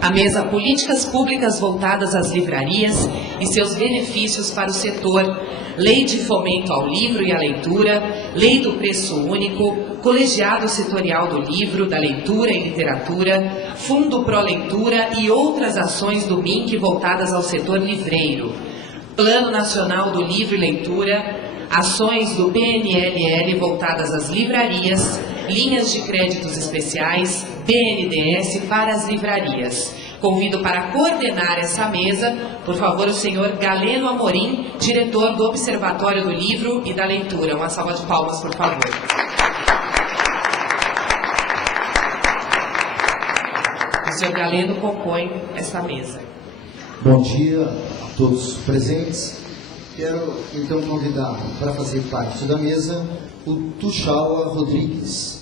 A mesa Políticas Públicas voltadas às livrarias e seus benefícios para o setor, Lei de Fomento ao Livro e à Leitura, Lei do Preço Único, Colegiado Setorial do Livro, da Leitura e Literatura, Fundo Pro Leitura e outras ações do MINC voltadas ao setor livreiro, Plano Nacional do Livro e Leitura, ações do PNLL voltadas às livrarias, linhas de créditos especiais, BNDES para as livrarias. Convido para coordenar essa mesa, por favor, o senhor Galeno Amorim, diretor do Observatório do Livro e da Leitura. Uma salva de palmas, por favor. O senhor Galeno compõe essa mesa. Bom dia a todos presentes. Quero, então, convidar para fazer parte da mesa o Tuxaua Rodrigues,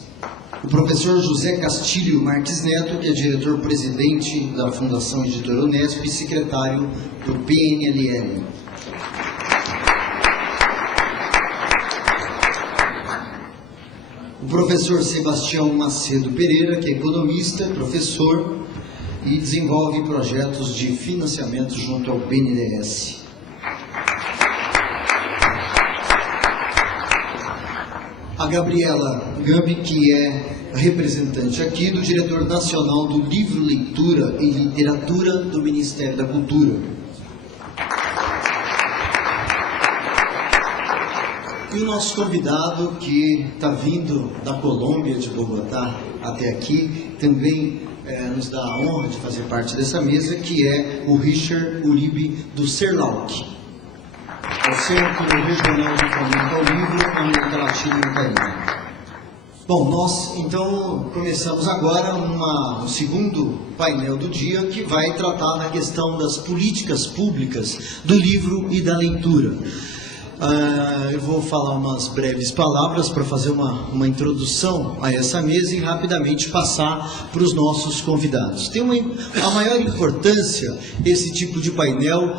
o professor José Castilho Marques Neto, que é diretor-presidente da Fundação Editora Unesp e secretário do PNLL. O professor Sebastião Macedo Pereira, que é economista, professor e desenvolve projetos de financiamento junto ao BNDES. A Gabriela Gambi, que é representante aqui do diretor nacional do Livro, Leitura e Literatura do Ministério da Cultura. E o nosso convidado, que está vindo da Colômbia, de Bogotá, até aqui, também nos dá a honra de fazer parte dessa mesa, que é o Richard Uribe do CERLAUC. É o Centro Regional de Fomento ao Livro na América Latina e no Caribe. Bom, nós então começamos agora um segundo painel do dia que vai tratar da questão das políticas públicas do livro e da leitura. Eu vou falar umas breves palavras para fazer uma introdução a essa mesa e rapidamente passar para os nossos convidados. Tem a maior importância esse tipo de painel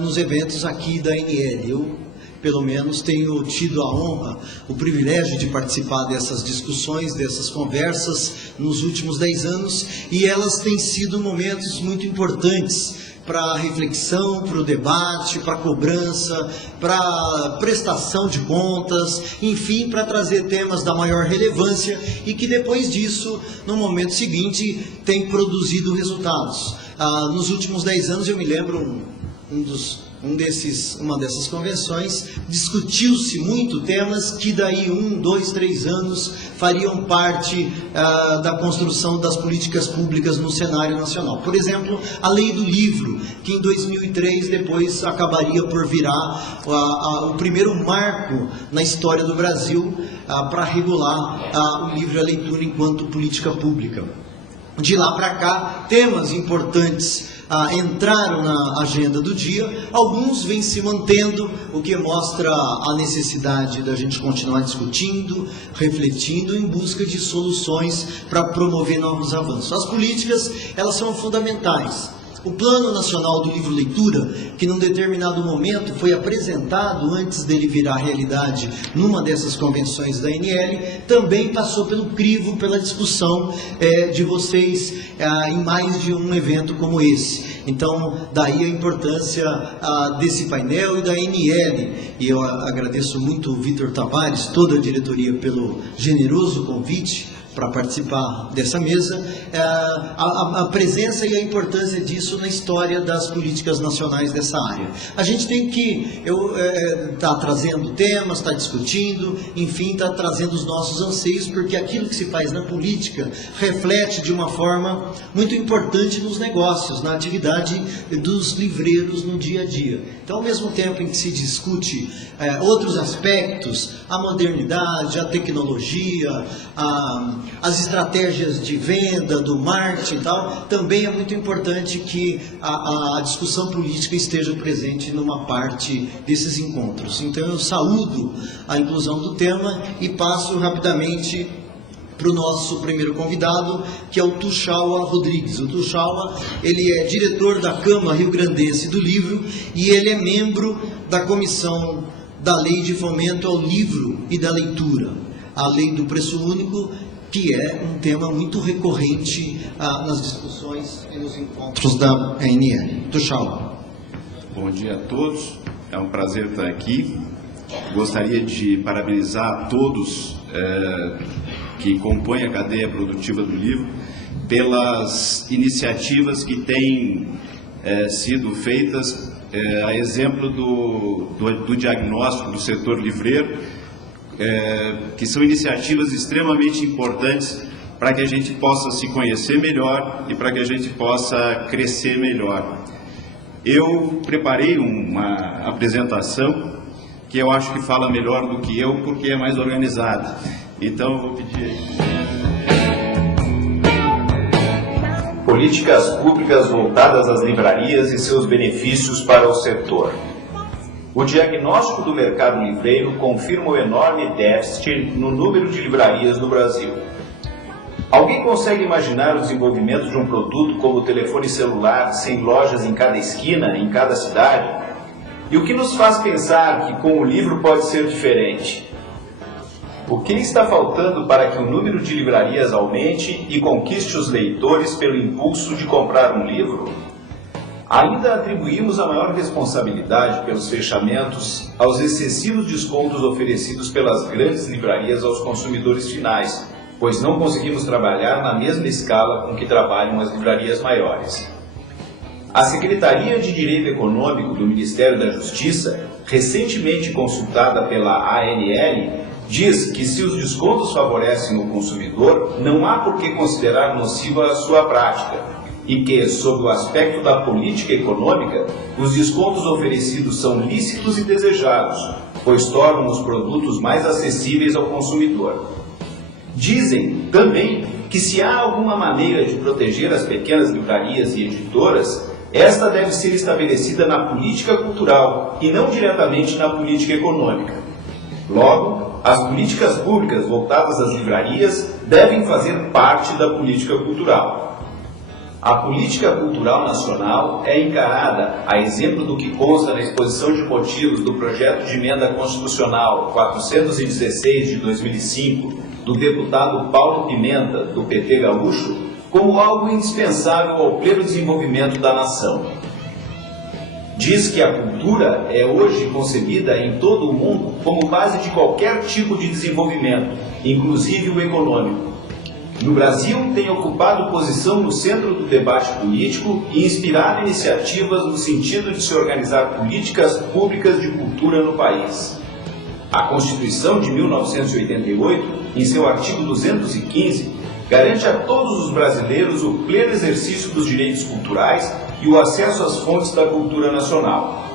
nos eventos aqui da ANL. Eu, pelo menos, tenho tido a honra, o privilégio de participar dessas discussões, dessas conversas nos últimos 10 anos, e elas têm sido momentos muito importantes para a reflexão, para o debate, para a cobrança, para a prestação de contas, enfim, para trazer temas da maior relevância e que depois disso, no momento seguinte, tem produzido resultados. Nos últimos 10 anos, eu me lembro, uma dessas convenções, discutiu-se muito temas que daí 1, 2, 3 anos fariam parte da construção das políticas públicas no cenário nacional. Por exemplo, a Lei do Livro, que em 2003 depois acabaria por virar o primeiro marco na história do Brasil para regular o livro e a leitura enquanto política pública. De lá para cá, temas importantes entraram na agenda do dia, alguns vêm se mantendo, o que mostra a necessidade da gente continuar discutindo, refletindo em busca de soluções para promover novos avanços. As políticas, elas são fundamentais. O Plano Nacional do Livro e Leitura, que num determinado momento foi apresentado antes dele virar realidade numa dessas convenções da ANL, também passou pelo crivo, pela discussão de vocês em mais de um evento como esse. Então, daí a importância desse painel e da ANL. E eu agradeço muito o Vitor Tavares, toda a diretoria, pelo generoso convite para participar dessa mesa, a presença e a importância disso na história das políticas nacionais dessa área. A gente tem que tá trazendo temas, está discutindo, enfim, está trazendo os nossos anseios, porque aquilo que se faz na política reflete de uma forma muito importante nos negócios, na atividade dos livreiros no dia a dia. Então, ao mesmo tempo em que se discute outros aspectos, a modernidade, a tecnologia, as estratégias de venda, do marketing e tal, também é muito importante que a discussão política esteja presente numa parte desses encontros. Então eu saúdo a inclusão do tema e passo rapidamente para o nosso primeiro convidado, que é o Tuxaua Rodrigues. O Tuxaua, ele é diretor da Câmara Rio-Grandense do Livro e ele é membro da Comissão da Lei de Fomento ao Livro e da Leitura, a Lei do Preço Único, que é um tema muito recorrente nas discussões e nos encontros da ANL. Tuxal. Bom dia a todos, é um prazer estar aqui. Gostaria de parabenizar a todos que compõem a cadeia produtiva do livro pelas iniciativas que têm sido feitas, a exemplo do diagnóstico do setor livreiro, que são iniciativas extremamente importantes para que a gente possa se conhecer melhor e para que a gente possa crescer melhor. Eu preparei uma apresentação que eu acho que fala melhor do que eu, porque é mais organizada. Então, eu vou pedir... Políticas públicas voltadas às livrarias e seus benefícios para o setor. O diagnóstico do mercado livreiro confirma o enorme déficit no número de livrarias no Brasil. Alguém consegue imaginar o desenvolvimento de um produto como o telefone celular sem lojas em cada esquina, em cada cidade? E o que nos faz pensar que com o livro pode ser diferente? O que está faltando para que o número de livrarias aumente e conquiste os leitores pelo impulso de comprar um livro? Ainda atribuímos a maior responsabilidade pelos fechamentos aos excessivos descontos oferecidos pelas grandes livrarias aos consumidores finais, pois não conseguimos trabalhar na mesma escala com que trabalham as livrarias maiores. A Secretaria de Direito Econômico do Ministério da Justiça, recentemente consultada pela ANL, diz que se os descontos favorecem o consumidor, não há por que considerar nociva a sua prática, e que, sob o aspecto da política econômica, os descontos oferecidos são lícitos e desejados, pois tornam os produtos mais acessíveis ao consumidor. Dizem também que se há alguma maneira de proteger as pequenas livrarias e editoras, esta deve ser estabelecida na política cultural e não diretamente na política econômica. Logo, as políticas públicas voltadas às livrarias devem fazer parte da política cultural. A política cultural nacional é encarada, a exemplo do que consta na exposição de motivos do projeto de emenda constitucional 416 de 2005, do deputado Paulo Pimenta, do PT gaúcho, como algo indispensável ao pleno desenvolvimento da nação. Diz que a cultura é hoje concebida em todo o mundo como base de qualquer tipo de desenvolvimento, inclusive o econômico. No Brasil, tem ocupado posição no centro do debate político e inspirado iniciativas no sentido de se organizar políticas públicas de cultura no país. A Constituição de 1988, em seu artigo 215, garante a todos os brasileiros o pleno exercício dos direitos culturais e o acesso às fontes da cultura nacional.